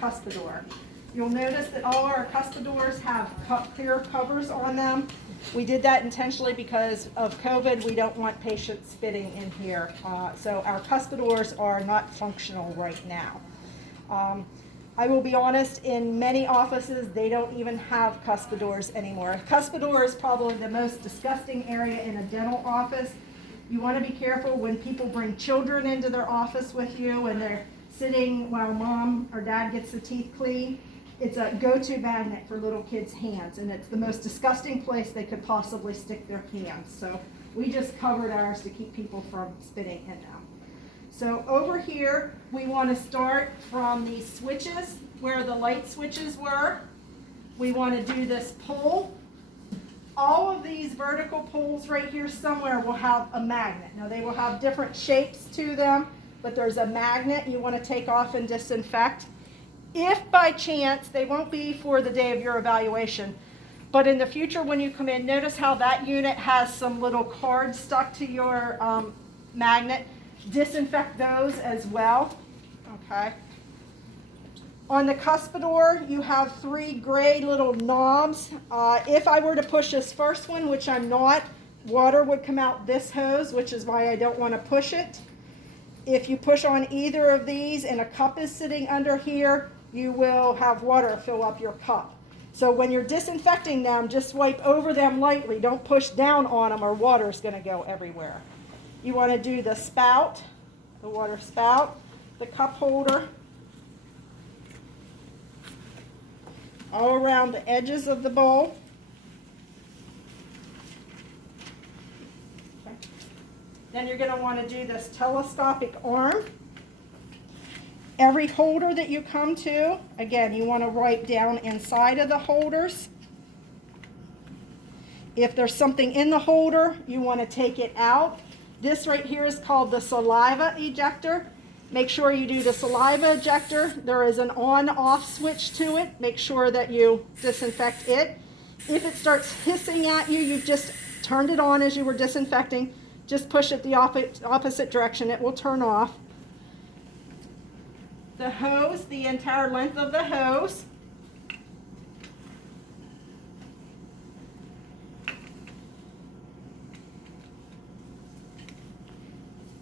cuspidor. You'll notice that all our cuspidors have clear covers on them. We did that intentionally because of COVID. We don't want patients spitting in here. So our cuspidors are not functional right now. I will be honest, in many offices, they don't even have cuspidors anymore. A cuspidor is probably the most disgusting area in a dental office. You want to be careful when people bring children into their office with you and they're sitting while mom or dad gets the teeth cleaned. It's a go-to magnet for little kids' hands, and it's the most disgusting place they could possibly stick their hands. So we just covered ours to keep people from spitting in them. So over here, we want to start from these switches where the light switches were. We want to do this pull. All of these vertical pulls right here somewhere will have a magnet. Now they will have different shapes to them, but there's a magnet you want to take off and disinfect. If by chance, they won't be for the day of your evaluation, but in the future when you come in, notice how that unit has some little cards stuck to your magnet. Disinfect those as well, okay? On the cuspidor, you have 3 gray little knobs. If I were to push this first one, which I'm not, water would come out this hose, which is why I don't want to push it. If you push on either of these and a cup is sitting under here, you will have water fill up your cup. So when you're disinfecting them, just wipe over them lightly. Don't push down on them or water is going to go everywhere. You want to do the spout, the water spout, the cup holder, all around the edges of the bowl. Okay. Then you're going to want to do this telescopic arm. Every holder that you come to, again, you want to wipe down inside of the holders. If there's something in the holder, you want to take it out. This right here is called the saliva ejector. Make sure you do the saliva ejector. There is an on-off switch to it. Make sure that you disinfect it. If it starts hissing at you, you've just turned it on as you were disinfecting. Just push it the opposite direction. It will turn off. The hose, the entire length of the hose.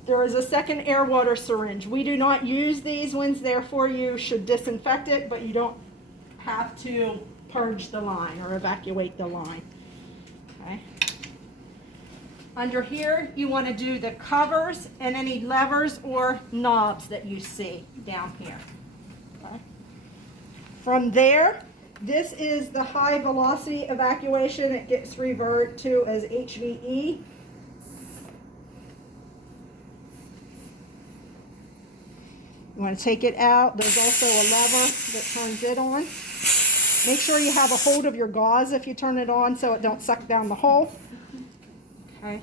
There is a second air water syringe. We do not use these ones, therefore you should disinfect it, but you don't have to purge the line or evacuate the line. Okay. Under here, you want to do the covers and any levers or knobs that you see down here. Okay. From there, this is the high velocity evacuation. It gets referred to as HVE. You want to take it out. There's also a lever that turns it on. Make sure you have a hold of your gauze if you turn it on so it don't suck down the hole. Okay.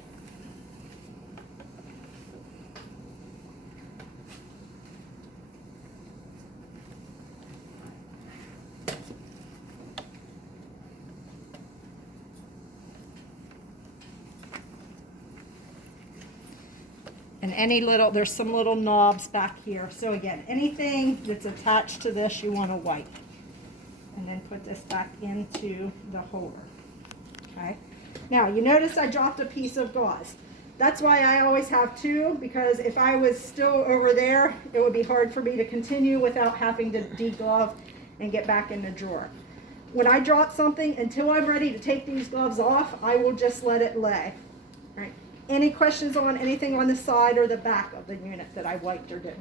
And there's some little knobs back here. So again, anything that's attached to this you want to wipe. And then put this back into the holder. Okay. Now you notice I dropped a piece of gauze. That's why I always have 2, because if I was still over there, it would be hard for me to continue without having to deglove and get back in the drawer. When I drop something, until I'm ready to take these gloves off, I will just let it lay. All right. Any questions on anything on the side or the back of the unit that I wiped or didn't?